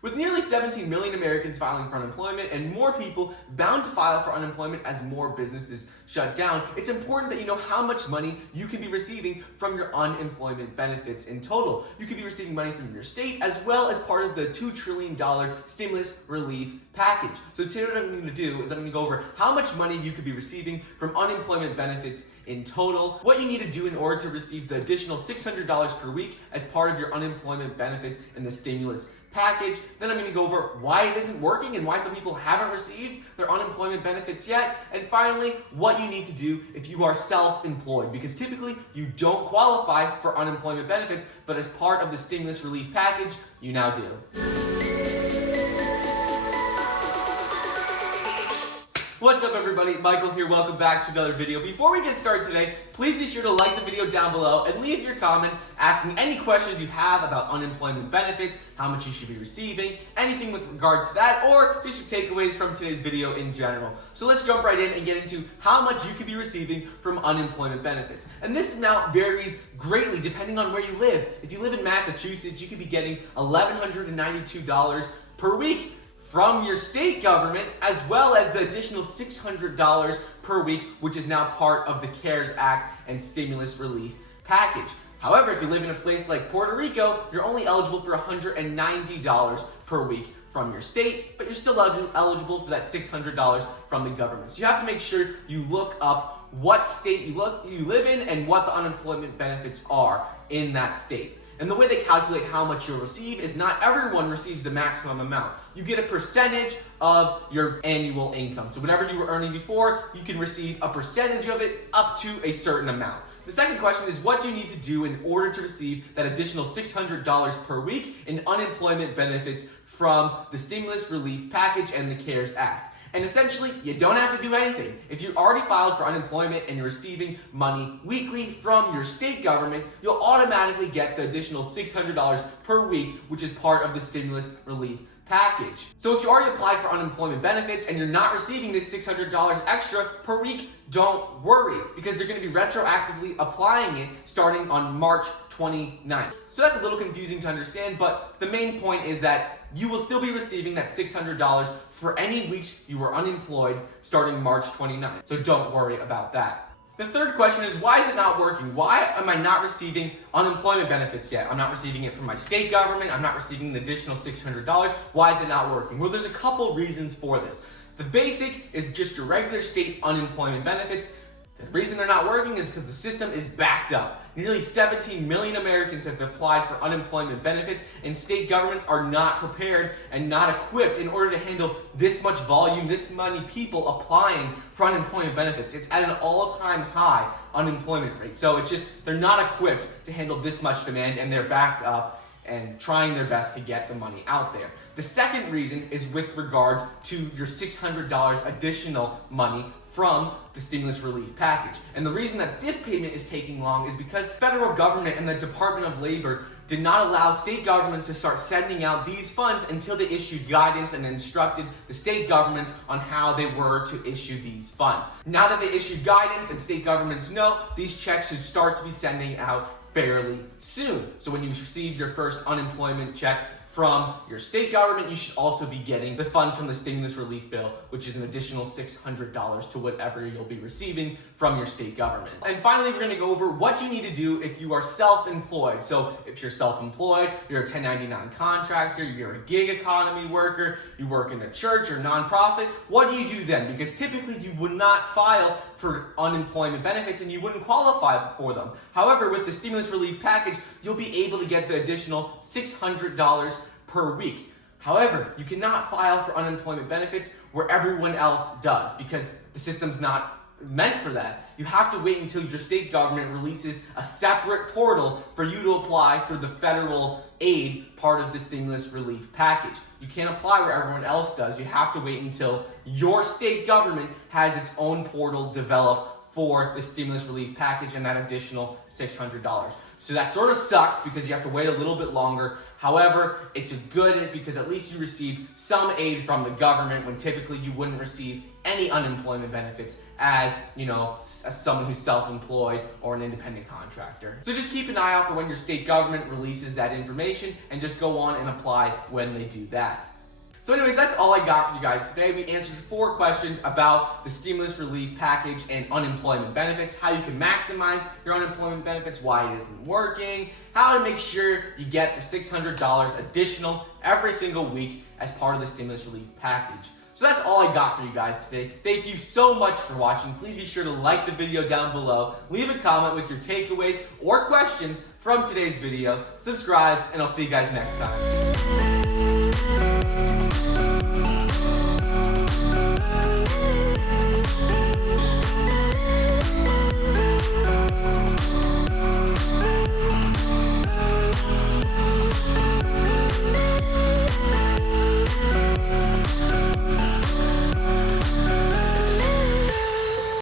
With nearly 17 million Americans filing for unemployment and more people bound to file for unemployment as more businesses shut down, it's important that you know how much money you can be receiving from your unemployment benefits in total. You could be receiving money from your state as well as part of the $2 trillion stimulus relief package. So today what I'm going to do is I'm going to go over how much money you could be receiving from unemployment benefits in total, what you need to do in order to receive the additional $600 per week as part of your unemployment benefits in the stimulus package. Then I'm going to go over why it isn't working and why some people haven't received their unemployment benefits yet. And finally, what you need to do if you are self-employed, because typically you don't qualify for unemployment benefits, but as part of the stimulus relief package, you now do. What's up everybody, Michael here, welcome back to another video. Before we get started today, please be sure to like the video down below and leave your comments asking any questions you have about unemployment benefits, how much you should be receiving, anything with regards to that, or just your takeaways from today's video in general. So let's jump right in and get into how much you could be receiving from unemployment benefits. And this amount varies greatly depending on where you live. If you live in Massachusetts, you could be getting $1,192 per week from your state government, as well as the additional $600 per week, which is now part of the CARES Act and stimulus relief package. However, if you live in a place like Puerto Rico, you're only eligible for $190 per week from your state, but you're still eligible for that $600 from the government. So you have to make sure you look up what state you live in and what the unemployment benefits are in that state. And the way they calculate how much you'll receive is not everyone receives the maximum amount. You get a percentage of your annual income. So whatever you were earning before, you can receive a percentage of it up to a certain amount. The second question is, what do you need to do in order to receive that additional $600 per week in unemployment benefits from the stimulus relief package and the CARES Act? And essentially, you don't have to do anything. If you already filed for unemployment and you're receiving money weekly from your state government, you'll automatically get the additional $600 per week, which is part of the stimulus relief package. So if you already applied for unemployment benefits and you're not receiving this $600 extra per week, don't worry, because they're going to be retroactively applying it starting on March 29th. So that's a little confusing to understand, but the main point is that you will still be receiving that $600 for any weeks you were unemployed starting March 29th. So don't worry about that. The third question is, why is it not working? Why am I not receiving unemployment benefits yet? I'm not receiving it from my state government. I'm not receiving the additional $600. Why is it not working? Well, there's a couple reasons for this. The basic is just your regular state unemployment benefits. The reason they're not working is because the system is backed up. Nearly 17 million Americans have applied for unemployment benefits, and state governments are not prepared and not equipped in order to handle this much volume, this many people applying for unemployment benefits. It's at an all-time high unemployment rate. So it's just, they're not equipped to handle this much demand, and they're backed up and trying their best to get the money out there. The second reason is with regards to your $600 additional money from the stimulus relief package. And the reason that this payment is taking long is because the federal government and the Department of Labor did not allow state governments to start sending out these funds until they issued guidance and instructed the state governments on how they were to issue these funds. Now that they issued guidance and state governments know, these checks should start to be sending out fairly soon. So when you receive your first unemployment check from your state government, you should also be getting the funds from the stimulus relief bill, which is an additional $600 to whatever you'll be receiving from your state government. And finally, we're going to go over what you need to do if you are self-employed. So if you're self-employed, you're a 1099 contractor, you're a gig economy worker, you work in a church or nonprofit, what do you do then? Because typically you would not file for unemployment benefits and you wouldn't qualify for them. However, with the stimulus relief package, you'll be able to get the additional $600 per week. However, you cannot file for unemployment benefits where everyone else does because the system's not meant for that. You have to wait until your state government releases a separate portal for you to apply for the federal aid part of the stimulus relief package. You can't apply where everyone else does. You have to wait until your state government has its own portal developed for the stimulus relief package and that additional $600. So that sort of sucks because you have to wait a little bit longer. However, it's a good because at least you receive some aid from the government when typically you wouldn't receive any unemployment benefits as someone who's self-employed or an independent contractor. So just keep an eye out for when your state government releases that information and just go on and apply when they do that. So anyways, that's all I got for you guys today. We answered 4 questions about the stimulus relief package and unemployment benefits, how you can maximize your unemployment benefits, why it isn't working, how to make sure you get the $600 additional every single week as part of the stimulus relief package. So that's all I got for you guys today. Thank you so much for watching. Please be sure to like the video down below, leave a comment with your takeaways or questions from today's video, subscribe, and I'll see you guys next time.